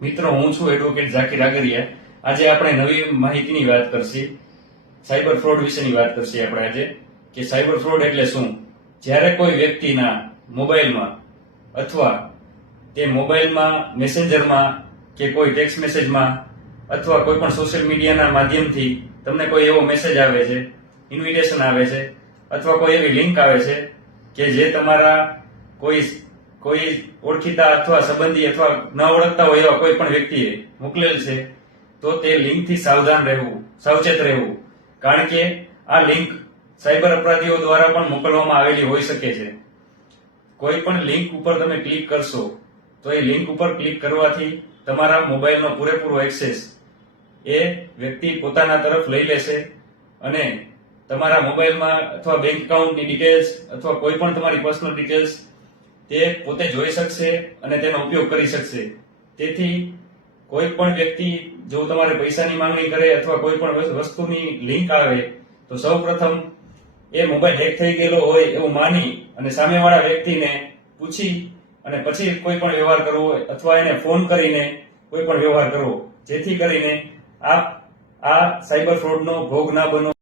મિત્રો, હું છું એડવોકેટ ઝાકીર આગરિયા. આજે આપણે નવી માહિતીની વાત કરશી. સાયબર ફ્રોડ વિશેની વાત કરશી આપણે આજે કે સાયબર ફ્રોડ એટલે શું. જ્યારે કોઈ વ્યક્તિના મોબાઈલમાં અથવા તે મોબાઈલમાં મેસેન્જરમાં કે કોઈ ટેક્સ્ટ મેસેજમાં અથવા કોઈ પણ સોશિયલ મીડિયાના માધ્યમથી તમને કોઈ એવો મેસેજ આવે છે, ઇન્વિટેશન આવે છે અથવા કોઈ એવી લિંક આવે છે કે જે તમારા કોઈ ઓળખીતા અથવા સંબંધી અથવા ન ઓળખતા હોય એવા કોઈ પણ વ્યક્તિએ મોકલેલ છે, તો તે લિંકથી સાવધાન રહેવું, સાવચેત રહેવું. કારણ કે આ લિંક સાયબર અપરાધીઓ દ્વારા પણ મોકલવામાં આવેલી હોઈ શકે છે. કોઈ પણ લિંક ઉપર તમે ક્લિક કરશો તો એ લિંક ઉપર ક્લિક કરવાથી તમારા મોબાઈલનો પૂરેપૂરો એક્સેસ એ વ્યક્તિ પોતાના તરફ લઈ લેશે અને તમારા મોબાઈલમાં અથવા બેંક એકાઉન્ટની ડિટેલ્સ અથવા કોઈ પણ તમારી પર્સનલ ડિટેલ્સ તે પોતે જોઈ શકશે અને તેનો ઉપયોગ કરી શકશે. તેથી કોઈ પણ વ્યક્તિ જો તમારે પૈસાની માંગણી કરે અથવા કોઈ પણ વસ્તુની લિંક આવે તો સૌપ્રથમ એ મોબાઈલ હેક થઈ ગયેલો હોય એવું માની અને સામેવાળા વ્યક્તિને પૂછી અને પછી કોઈ પણ વ્યવહાર કરવો અથવા એને ફોન કરીને કોઈ પણ વ્યવહાર કરવો, જેથી કરીને આપ આ સાયબર ફ્રોડનો ભોગ ના બનો.